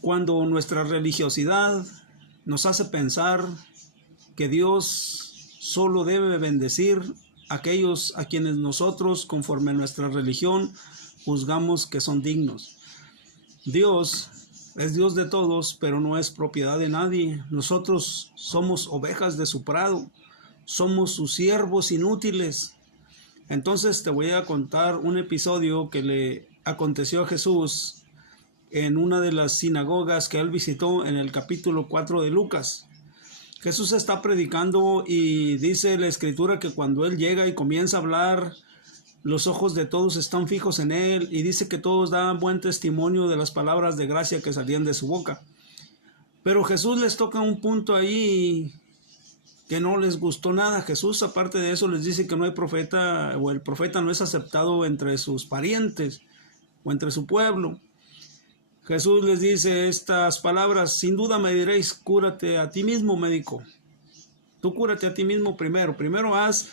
Cuando nuestra religiosidad nos hace pensar que Dios solo debe bendecir a aquellos a quienes nosotros, conforme a nuestra religión, juzgamos que son dignos. Dios es Dios de todos, pero no es propiedad de nadie. Nosotros somos ovejas de su prado, somos sus siervos inútiles. Entonces te voy a contar un episodio que le aconteció a Jesús en una de las sinagogas que él visitó en el capítulo 4 de Lucas. Jesús está predicando y dice la escritura que cuando él llega y comienza a hablar, los ojos de todos están fijos en él, y dice que todos dan buen testimonio de las palabras de gracia que salían de su boca. Pero Jesús les toca un punto ahí que no les gustó nada. Jesús, aparte de eso, les dice que no hay profeta, o el profeta no es aceptado entre sus parientes o entre su pueblo. Jesús les dice estas palabras: sin duda me diréis, cúrate a ti mismo, médico. Tú cúrate a ti mismo primero. Primero haz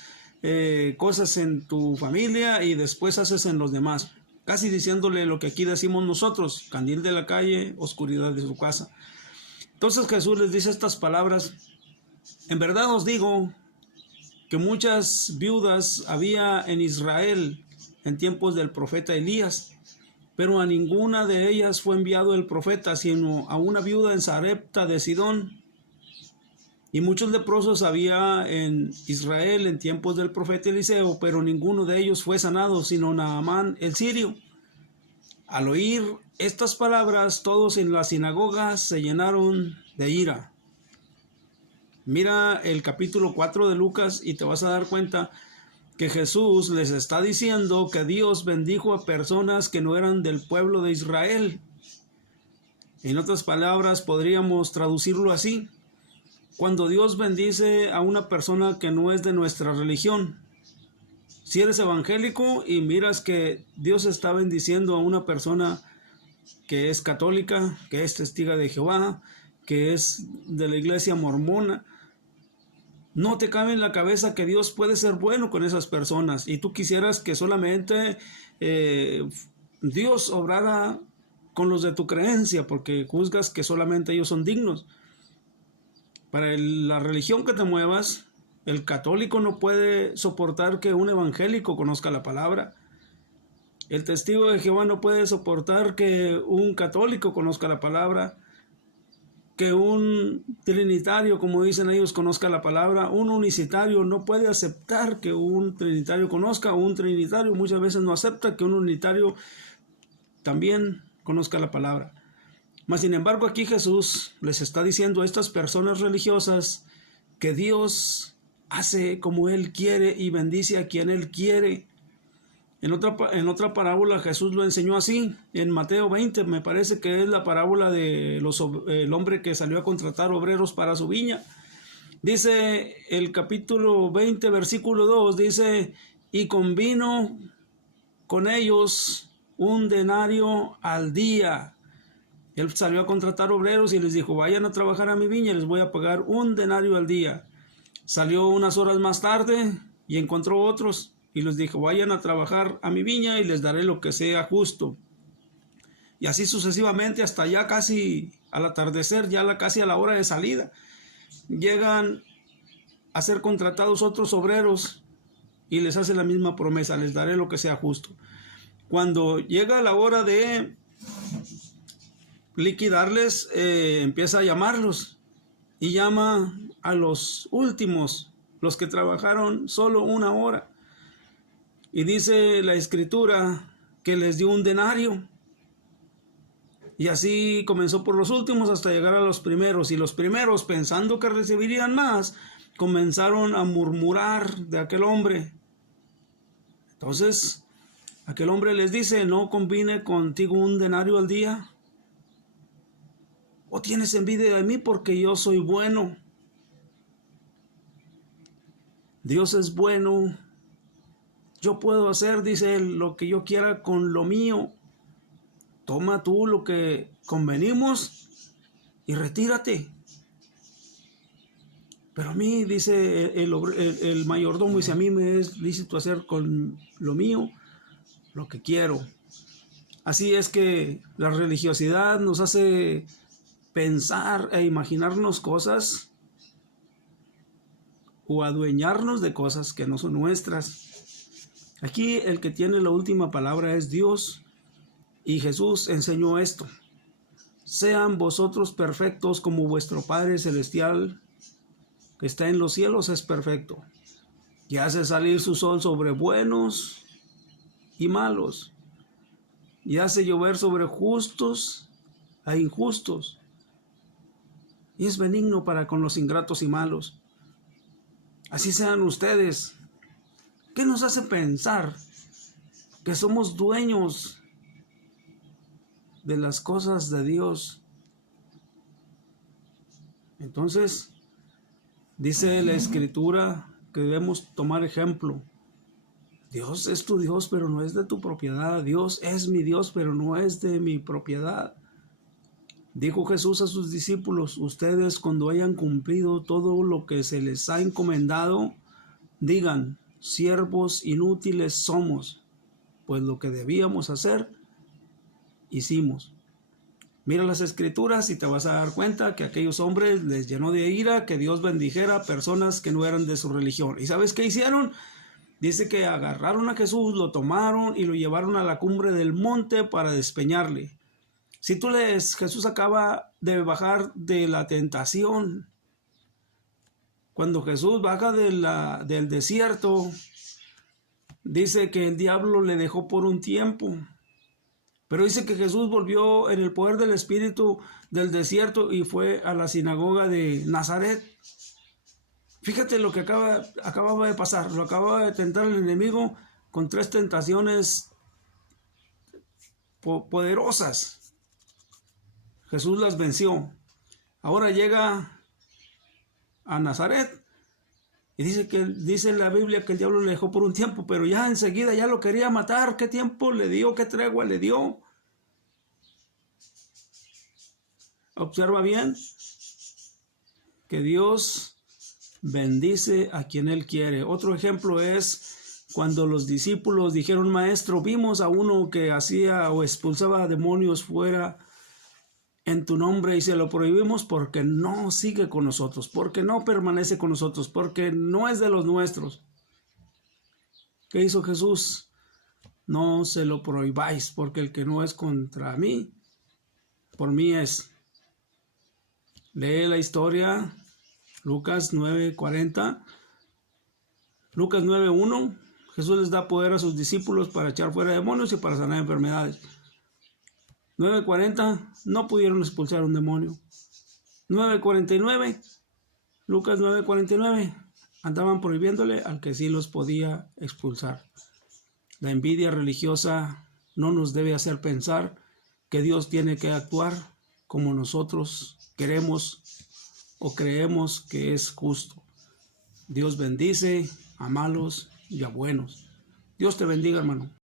cosas en tu familia y después haces en los demás. Casi diciéndole lo que aquí decimos nosotros: candil de la calle, oscuridad de su casa. Entonces Jesús les dice estas palabras: en verdad os digo que muchas viudas había en Israel en tiempos del profeta Elías, pero a ninguna de ellas fue enviado el profeta, sino a una viuda en Sarepta de Sidón. Y muchos leprosos había en Israel en tiempos del profeta Eliseo, pero ninguno de ellos fue sanado, sino Naamán el sirio. Al oír estas palabras, todos en la sinagoga se llenaron de ira. Mira el capítulo 4 de Lucas y te vas a dar cuenta que Jesús les está diciendo que Dios bendijo a personas que no eran del pueblo de Israel. En otras palabras, podríamos traducirlo así: cuando Dios bendice a una persona que no es de nuestra religión. Si eres evangélico y miras que Dios está bendiciendo a una persona que es católica, que es testiga de Jehová, que es de la iglesia mormona, no te cabe en la cabeza que Dios puede ser bueno con esas personas, y tú quisieras que solamente Dios obrara con los de tu creencia, porque juzgas que solamente ellos son dignos. Para la religión que te muevas, el católico no puede soportar que un evangélico conozca la palabra. El testigo de Jehová no puede soportar que un católico conozca la palabra. Que un trinitario, como dicen ellos, conozca la palabra. Un unicitario no puede aceptar que un trinitario conozca. Un trinitario muchas veces no acepta que un unitario también conozca la palabra. Mas sin embargo, aquí Jesús les está diciendo a estas personas religiosas que Dios hace como Él quiere y bendice a quien Él quiere. En otra parábola Jesús lo enseñó así, en Mateo 20, me parece que es la parábola de el hombre que salió a contratar obreros para su viña. Dice el capítulo 20, versículo 2, dice: y convino con ellos un denario al día. Él salió a contratar obreros y les dijo: vayan a trabajar a mi viña, les voy a pagar un denario al día. Salió unas horas más tarde y encontró otros y les dijo: vayan a trabajar a mi viña y les daré lo que sea justo. Y así sucesivamente hasta ya casi al atardecer, casi a la hora de salida, llegan a ser contratados otros obreros y les hace la misma promesa: les daré lo que sea justo. Cuando llega la hora de liquidarles, empieza a llamarlos y llama a los últimos, los que trabajaron solo una hora. Y dice la escritura que les dio un denario. Y así comenzó por los últimos hasta llegar a los primeros. Y los primeros, pensando que recibirían más, comenzaron a murmurar de aquel hombre. Entonces, aquel hombre les dice: ¿no conviene contigo un denario al día? ¿O tienes envidia de mí porque yo soy bueno? Dios es bueno. Yo puedo hacer, dice él, lo que yo quiera con lo mío. Toma tú lo que convenimos y retírate. Pero a mí, dice el mayordomo, dice: a mí me es lícito hacer con lo mío lo que quiero. Así es que la religiosidad nos hace pensar e imaginarnos cosas o adueñarnos de cosas que no son nuestras. Aquí el que tiene la última palabra es Dios, y Jesús enseñó esto: sean vosotros perfectos como vuestro Padre Celestial que está en los cielos es perfecto, y hace salir su sol sobre buenos y malos, y hace llover sobre justos e injustos, y es benigno para con los ingratos y malos. Así sean ustedes. ¿Qué nos hace pensar que somos dueños de las cosas de Dios? Entonces, dice la Escritura que debemos tomar ejemplo. Dios es tu Dios, pero no es de tu propiedad. Dios es mi Dios, pero no es de mi propiedad. Dijo Jesús a sus discípulos: ustedes, cuando hayan cumplido todo lo que se les ha encomendado, digan: siervos inútiles somos, pues lo que debíamos hacer, hicimos. Mira las Escrituras y te vas a dar cuenta que a aquellos hombres les llenó de ira que Dios bendijera a personas que no eran de su religión. ¿Y sabes qué hicieron? Dice que agarraron a Jesús, lo tomaron y lo llevaron a la cumbre del monte para despeñarle. Si tú lees, Jesús acaba de bajar de la tentación. Cuando Jesús baja del desierto, dice que el diablo le dejó por un tiempo. Pero dice que Jesús volvió en el poder del Espíritu del desierto y fue a la sinagoga de Nazaret. Fíjate lo que acababa de pasar. Lo acababa de tentar el enemigo con 3 tentaciones poderosas. Jesús las venció. Ahora llega a Nazaret y dice la Biblia que el diablo le dejó por un tiempo, pero ya enseguida ya lo quería matar. ¿Qué tiempo le dio? ¿Qué tregua le dio? Observa bien que Dios bendice a quien Él quiere. Otro ejemplo es cuando los discípulos dijeron: maestro, vimos a uno que hacía o expulsaba demonios fuera en tu nombre y se lo prohibimos porque no sigue con nosotros, porque no permanece con nosotros, porque no es de los nuestros. ¿Qué hizo Jesús? No se lo prohibáis, porque el que no es contra mí, por mí es. Lee la historia, Lucas 9:40, Lucas 9:1. Jesús les da poder a sus discípulos para echar fuera demonios y para sanar enfermedades. 9:40, no pudieron expulsar un demonio. 9:49, Lucas 9:49, andaban prohibiéndole al que sí los podía expulsar. La envidia religiosa no nos debe hacer pensar que Dios tiene que actuar como nosotros queremos o creemos que es justo. Dios bendice a malos y a buenos. Dios te bendiga, hermano.